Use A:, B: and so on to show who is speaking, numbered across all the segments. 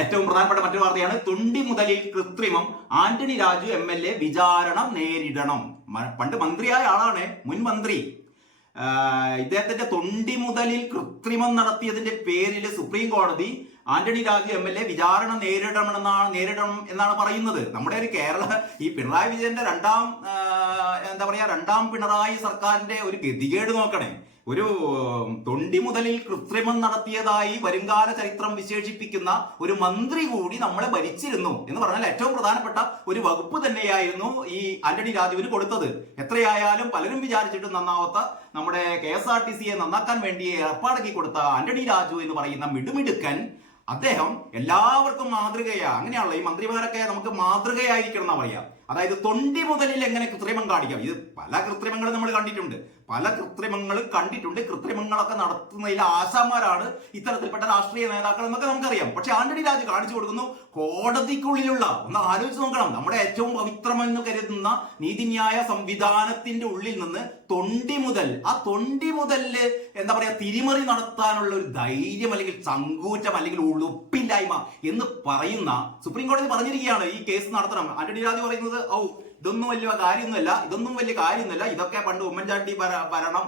A: ഏറ്റവും പ്രധാനപ്പെട്ട മറ്റൊരു വാർത്തയാണ്. തുണ്ടി മുതലിൽ കൃത്രിമം. Antony Raju M L A വിചാരണ നേരിടണം. പണ്ട് മന്ത്രിയായ ആളാണ് മുൻ മന്ത്രി. ഇദ്ദേഹത്തിന്റെ തൊണ്ടി മുതലിൽ കൃത്രിമം നടത്തിയതിന്റെ പേരിൽ സുപ്രീം കോടതി Antony Raju M L A വിചാരണ നേരിടണമെന്നാണ് നേരിടണം എന്നാണ് പറയുന്നത്. നമ്മുടെ ഒരു കേരള ഈ പിണറായി വിജയന്റെ രണ്ടാം എന്താ പറയാ രണ്ടാം പിണറായി സർക്കാരിന്റെ ഒരു ഗതികേട് നോക്കണേ. ഒരു തൊണ്ടി മുതലിൽ കൃത്രിമം നടത്തിയതായി വരുംകാല ചരിത്രം വിശേഷിപ്പിക്കുന്ന ഒരു മന്ത്രി കൂടി നമ്മളെ ഭരിച്ചിരുന്നു എന്ന് പറഞ്ഞാൽ ഏറ്റവും പ്രധാനപ്പെട്ട ഒരു വകുപ്പ് തന്നെയായിരുന്നു ഈ ആന്റണി രാജുവിന് കൊടുത്തത്. എത്രയായാലും പലരും വിചാരിച്ചിട്ട് നന്നാവാത്ത നമ്മുടെ കെ എസ് ആർ ടി സിയെ നന്നാക്കാൻ വേണ്ടി ഏർപ്പാടാക്കി കൊടുത്ത ആന്റണി രാജു എന്ന് പറയുന്ന മിടുമിടുക്കൻ അദ്ദേഹം എല്ലാവർക്കും മാതൃകയാണ് അങ്ങനെയാണല്ലോ ഈ മന്ത്രിമാരൊക്കെ നമുക്ക് മാതൃകയായിരിക്കണം എന്നാ പറയാ. അതായത് തൊണ്ടി മുതലിൽ എങ്ങനെ കൃത്രിമം കാണിക്കാം? ഇത് പല കൃത്രിമങ്ങളും നമ്മൾ കണ്ടിട്ടുണ്ട്. പല കൃത്രിമങ്ങളും കണ്ടിട്ടുണ്ട്. കൃത്രിമങ്ങളൊക്കെ നടത്തുന്നതിൽ ആശാന്മാരാണ് ഇത്തരത്തിൽപ്പെട്ട രാഷ്ട്രീയ നേതാക്കൾ എന്നൊക്കെ നമുക്കറിയാം. പക്ഷെ ആന്റണി രാജ് കാണിച്ചു കൊടുക്കുന്നു കോടതിക്കുള്ളിലുള്ള ഒന്ന് ആലോചിച്ച് നോക്കണം. നമ്മുടെ ഏറ്റവും പവിത്രമെന്ന് കരുതുന്ന നീതിന്യായ സംവിധാനത്തിന്റെ ഉള്ളിൽ നിന്ന് തൊണ്ടി മുതൽ ആ തൊണ്ടി മുതൽ എന്താ പറയാ തിരിമറി നടത്താനുള്ള ഒരു ധൈര്യം അല്ലെങ്കിൽ ചങ്കൂറ്റം അല്ലെങ്കിൽ ഉളുപ്പില്ലായ്മ എന്ന് പറയുന്ന സുപ്രീം കോടതി പറഞ്ഞിരിക്കുകയാണ് ഈ കേസ് നടത്തണം. ആന്റണി രാജ് പറയുന്നത് ഔ ഇതൊന്നും വലിയ കാര്യമൊന്നുമല്ല ഇതൊന്നും വലിയ കാര്യമൊന്നുമല്ല. ഇതൊക്കെ പണ്ട് ഉമ്മൻചാണ്ടി ഭര- ഭരണം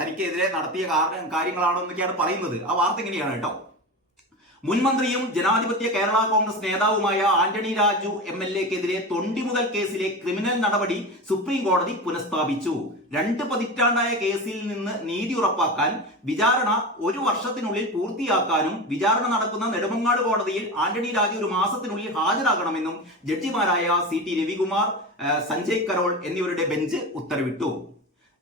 A: തനിക്കെതിരെ നടത്തിയ കാര- കാര്യങ്ങളാണോ എന്നൊക്കെയാണ് പറയുന്നത്. ആ വാർത്ത ഇങ്ങനെയാണ് കേട്ടോ. മുൻമന്ത്രിയും ജനാധിപത്യ കേരള കോൺഗ്രസ് നേതാവുമായ ആന്റണി രാജു എം എൽ എക്കെതിരെ തൊണ്ടി മുതൽ കേസിലെ ക്രിമിനൽ നടപടി സുപ്രീം കോടതി പുനഃസ്ഥാപിച്ചു. രണ്ട് പതിറ്റാണ്ടായ കേസിൽ നിന്ന് നീതി ഉറപ്പാക്കാൻ വിചാരണ ഒരു വർഷത്തിനുള്ളിൽ പൂർത്തിയാക്കാനും വിചാരണ നടക്കുന്ന നെടുമങ്ങാട് കോടതിയിൽ ആന്റണി രാജു ഒരു മാസത്തിനുള്ളിൽ ഹാജരാകണമെന്നും ജഡ്ജിമാരായ സി ടി രവികുമാർ സഞ്ജയ് കരോൾ എന്നിവരുടെ ബെഞ്ച് ഉത്തരവിട്ടു.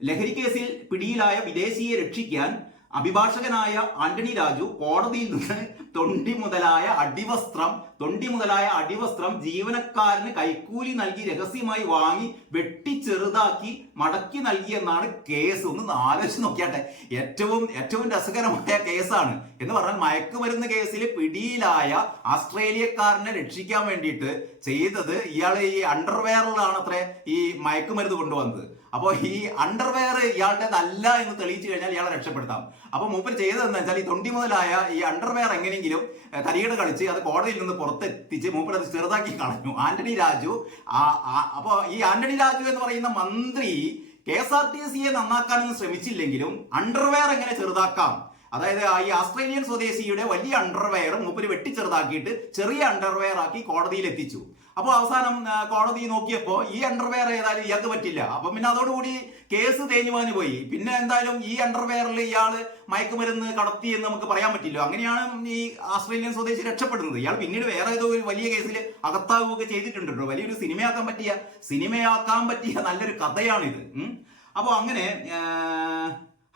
A: ലഹരി കേസിൽ പിടിയിലായ വിദേശിയെ രക്ഷിക്കാൻ അഭിഭാഷകനായ ആന്റണി രാജു കോടതിയിൽ നിന്ന് തൊണ്ടി മുതലായ അടിവസ്ത്രം തൊണ്ടി മുതലായ അടിവസ്ത്രം ജീവനക്കാരന് കൈക്കൂലി നൽകി രഹസ്യമായി വാങ്ങി വെട്ടി ചെറുതാക്കി മടക്കി നൽകിയെന്നാണ് കേസ്. ഒന്ന് ആലോചിച്ച് നോക്കിയാട്ടെ. ഏറ്റവും ഏറ്റവും രസകരമായ കേസാണ്. എന്ന് പറഞ്ഞാൽ മയക്കുമരുന്ന് കേസിൽ പിടിയിലായ ആസ്ട്രേലിയക്കാരനെ രക്ഷിക്കാൻ വേണ്ടിയിട്ട് ചെയ്തത് ഇയാൾ ഈ അണ്ടർവെയറിലാണ് അത്ര ഈ മയക്കുമരുന്ന് കൊണ്ടുവന്നത്. അപ്പോൾ ഈ അണ്ടർവെയർ ഇയാളുടേതല്ല എന്ന് തെളിയിച്ചു കഴിഞ്ഞാൽ ഇയാളെ രക്ഷപ്പെടുത്താം. അപ്പോൾ മൂപ്പർ ചെയ്തതെന്ന് വെച്ചാൽ ഈ തൊണ്ടി മുതലായ ഈ അണ്ടർവെയർ എങ്ങനെയെങ്കിലും തരികിട കളിച്ച് അത് കോടതിയിൽ നിന്ന് പുറത്തെത്തിച്ച് മൂപ്പർ അത് ചെറുതാക്കി കളഞ്ഞു. ആന്റണി രാജു അപ്പോൾ ഈ ആന്റണി രാജു എന്ന് പറയുന്ന മന്ത്രി കെ എസ് ആർ ടി സിയെ നന്നാക്കാനൊന്നും ശ്രമിച്ചില്ലെങ്കിലും അണ്ടർവെയർ എങ്ങനെ ചെറുതാക്കാം? അതായത് ഈ ആസ്ട്രേലിയൻ സ്വദേശിയുടെ വലിയ അണ്ടർവെയർ മൂപ്പര് വെട്ടിച്ചെറുതാക്കിയിട്ട് ചെറിയ അണ്ടർവെയർ ആക്കി കോടതിയിൽ എത്തിച്ചു. അപ്പോൾ അവസാനം കോടതി നോക്കിയപ്പോൾ ഈ അണ്ടർവെയർ ഏതായാലും ഇയാൾക്ക് പറ്റില്ല. അപ്പം പിന്നെ അതോടുകൂടി കേസ് തേഞ്ഞുവാന് പോയി. പിന്നെ എന്തായാലും ഈ അണ്ടർവെയറിൽ ഇയാൾ മയക്കുമരുന്ന് കടത്തി എന്ന് നമുക്ക് പറയാൻ പറ്റില്ല. അങ്ങനെയാണ് ഈ ആസ്ട്രേലിയൻ സ്വദേശി രക്ഷപ്പെടുന്നത്. ഇയാൾ പിന്നീട് വേറെ ഏതോ ഒരു വലിയ കേസിൽ അകത്താവുകയൊക്കെ ചെയ്തിട്ടുണ്ടല്ലോ. വലിയൊരു സിനിമയാക്കാൻ പറ്റിയ സിനിമയാക്കാൻ പറ്റിയ നല്ലൊരു കഥയാണിത്. അപ്പോൾ അങ്ങനെ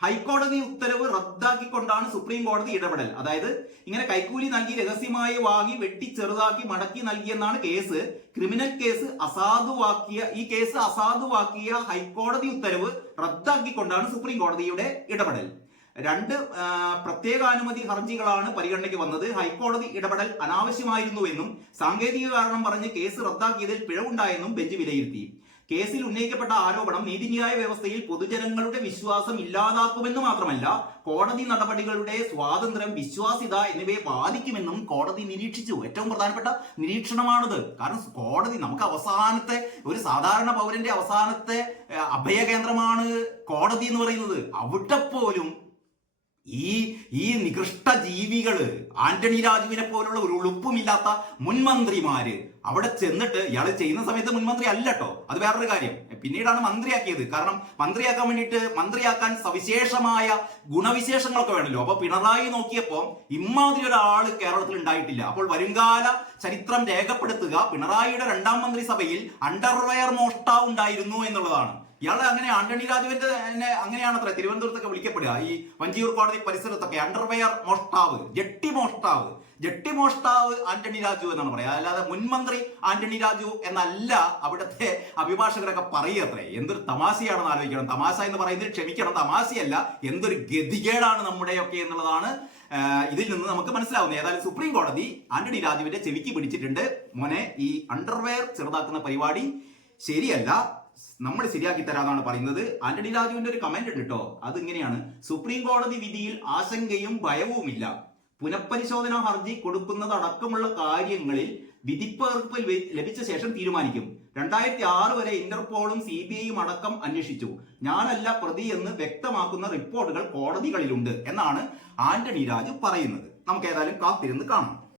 A: ഹൈക്കോടതി ഉത്തരവ് റദ്ദാക്കിക്കൊണ്ടാണ് സുപ്രീം കോടതി ഇടപെടൽ. അതായത് ഇങ്ങനെ കൈക്കൂലി നൽകി രഹസ്യമായി വാങ്ങി വെട്ടി ചെറുതാക്കി മടക്കി നൽകിയെന്നാണ് കേസ്. ക്രിമിനൽ കേസ് അസാധുവാക്കിയ ഈ കേസ് അസാധുവാക്കിയ ഹൈക്കോടതി ഉത്തരവ് റദ്ദാക്കിക്കൊണ്ടാണ് സുപ്രീം കോടതിയുടെ ഇടപെടൽ. രണ്ട് പ്രത്യേകാനുമതി ഹർജികളാണ് പരിഗണനയ്ക്ക് വന്നത്. ഹൈക്കോടതി ഇടപെടൽ അനാവശ്യമായിരുന്നുവെന്നും സാങ്കേതിക കാരണം പറഞ്ഞ് കേസ് റദ്ദാക്കിയതിൽ പിഴവുണ്ടായെന്നും ബെഞ്ച് വിലയിരുത്തി. കേസിൽ ഉന്നയിക്കപ്പെട്ട ആരോപണം നീതിന്യായ വ്യവസ്ഥയിൽ പൊതുജനങ്ങളുടെ വിശ്വാസം ഇല്ലാതാക്കുമെന്ന് മാത്രമല്ല കോടതി നടപടികളുടെ സ്വാതന്ത്ര്യം വിശ്വാസ്യത എന്നിവയെ ബാധിക്കുമെന്നും കോടതി നിരീക്ഷിച്ചു. ഏറ്റവും പ്രധാനപ്പെട്ട നിരീക്ഷണമാണിത്. കാരണം കോടതി നമുക്ക് അവസാനത്തെ ഒരു സാധാരണ പൗരന്റെ അവസാനത്തെ അഭയകേന്ദ്രമാണ് കോടതി എന്ന് പറയുന്നത്. അവിടെ പോലും ഈ ഈ നികൃഷ്ട ജീവികൾ ആന്റണി രാജുവിനെ പോലുള്ള ഒരു ഉളുപ്പുമില്ലാത്ത മുൻമന്ത്രിമാര് അവിടെ ചെന്നിട്ട് ഇയാൾ ചെയ്യുന്ന സമയത്ത് മുൻമന്ത്രി അല്ല കേട്ടോ അത് വേറൊരു കാര്യം. പിന്നീടാണ് മന്ത്രിയാക്കിയത്. കാരണം മന്ത്രിയാക്കാൻ വേണ്ടിയിട്ട് മന്ത്രിയാക്കാൻ സവിശേഷമായ ഗുണവിശേഷങ്ങളൊക്കെ വേണമല്ലോ. അപ്പൊ പിണറായി നോക്കിയപ്പോൾ ഇമ്മാതിരി ഒരാൾ കേരളത്തിൽ ഉണ്ടായിട്ടില്ല. അപ്പോൾ വരുംകാല ചരിത്രം രേഖപ്പെടുത്തുക പിണറായിയുടെ രണ്ടാം മന്ത്രിസഭയിൽ അണ്ടർവെയർ മോഷ്ടാവ് ഉണ്ടായിരുന്നു എന്നുള്ളതാണ്. ഇയാൾ അങ്ങനെ ആന്റണി രാജുവിന്റെ അങ്ങനെയാണത്ര തിരുവനന്തപുരത്തൊക്കെ വിളിക്കപ്പെടുക. ഈ വഞ്ചിയൂർ കോടതി പരിസരത്തൊക്കെ അണ്ടർവെയർ മോഷ്ടാവ് ജട്ടി മോഷ്ടാവ്. ജട്ടി മോഷ്ടാവ് ആന്റണി രാജു എന്നാണ് പറയുക. അല്ലാതെ മുൻമന്ത്രി ആന്റണി രാജു എന്നല്ല അവിടുത്തെ അഭിഭാഷകരൊക്കെ പറയത്രേ എന്തൊരു തമാശയാണെന്ന് ആലോചിക്കണം. തമാശ എന്ന് പറയുന്നത് ക്ഷമിക്കണം. തമാശയല്ല എന്തൊരു ഗതികേടാണ് നമ്മുടെയൊക്കെ എന്നുള്ളതാണ് ഇതിൽ നിന്ന് നമുക്ക് മനസ്സിലാവുന്നത്. ഏതായാലും സുപ്രീം കോടതി ആന്റണി രാജുവിന്റെ ചെവിക്ക് പിടിച്ചിട്ടുണ്ട്. മോനെ ഈ അണ്ടർവെയർ ചെറുതാക്കുന്ന പരിപാടി ശരിയല്ല. നമ്മൾ ശരിയാക്കി തരാതാണ് പറയുന്നത്. ആന്റണി രാജുവിന്റെ ഒരു കമന്റ് ഉണ്ട് കേട്ടോ അത് ഇങ്ങനെയാണ്. സുപ്രീം കോടതി വിധിയിൽ ആശങ്കയും ഭയവുമില്ല പുനഃപരിശോധനാ ഹർജി കൊടുക്കുന്നതടക്കമുള്ള കാര്യങ്ങളിൽ വിധിപ്പകർപ്പ് ലഭി- ലഭിച്ച ശേഷം തീരുമാനിക്കും. രണ്ടായിരത്തി ആറ് വരെ ഇന്റർപോളും സി ബി ഐയും അടക്കം അന്വേഷിച്ചു. ഞാനല്ല പ്രതി എന്ന് വ്യക്തമാക്കുന്ന റിപ്പോർട്ടുകൾ കോടതികളിലുണ്ട് എന്നാണ് ആന്റണി രാജു പറയുന്നത്. നമുക്ക് ഏതായാലും കാത്തിരുന്ന് കാണാം.